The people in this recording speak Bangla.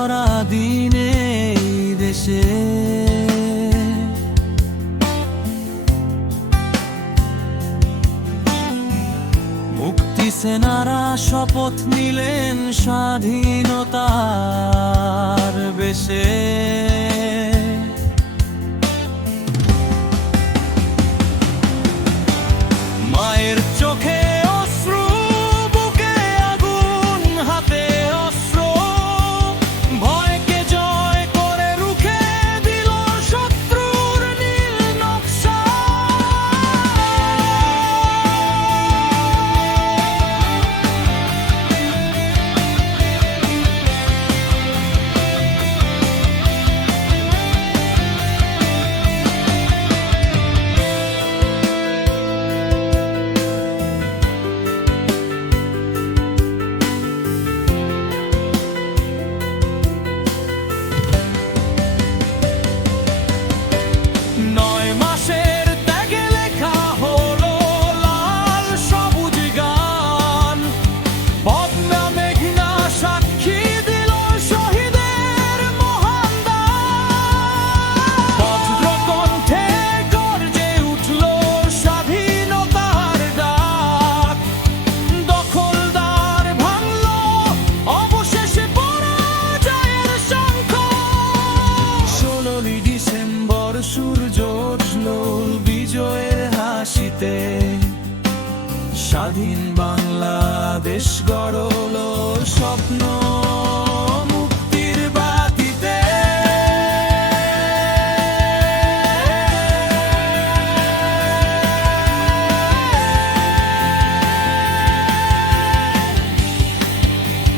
ভরা দিনে দেশে মুক্তি সেনারা শপথ নিলেন স্বাধীনতার বেশে। মায়ের চোখে অশ্রু, বুকে আগুন, হাতে অস্ত্র, ভয়কে জয় করে রুখে দিল শত্রুর নীল নকশা। সূর্য উঠল বিজয়ের হাসিতে, স্বাধীন বাংলাদেশ গড়ল স্বপ্ন।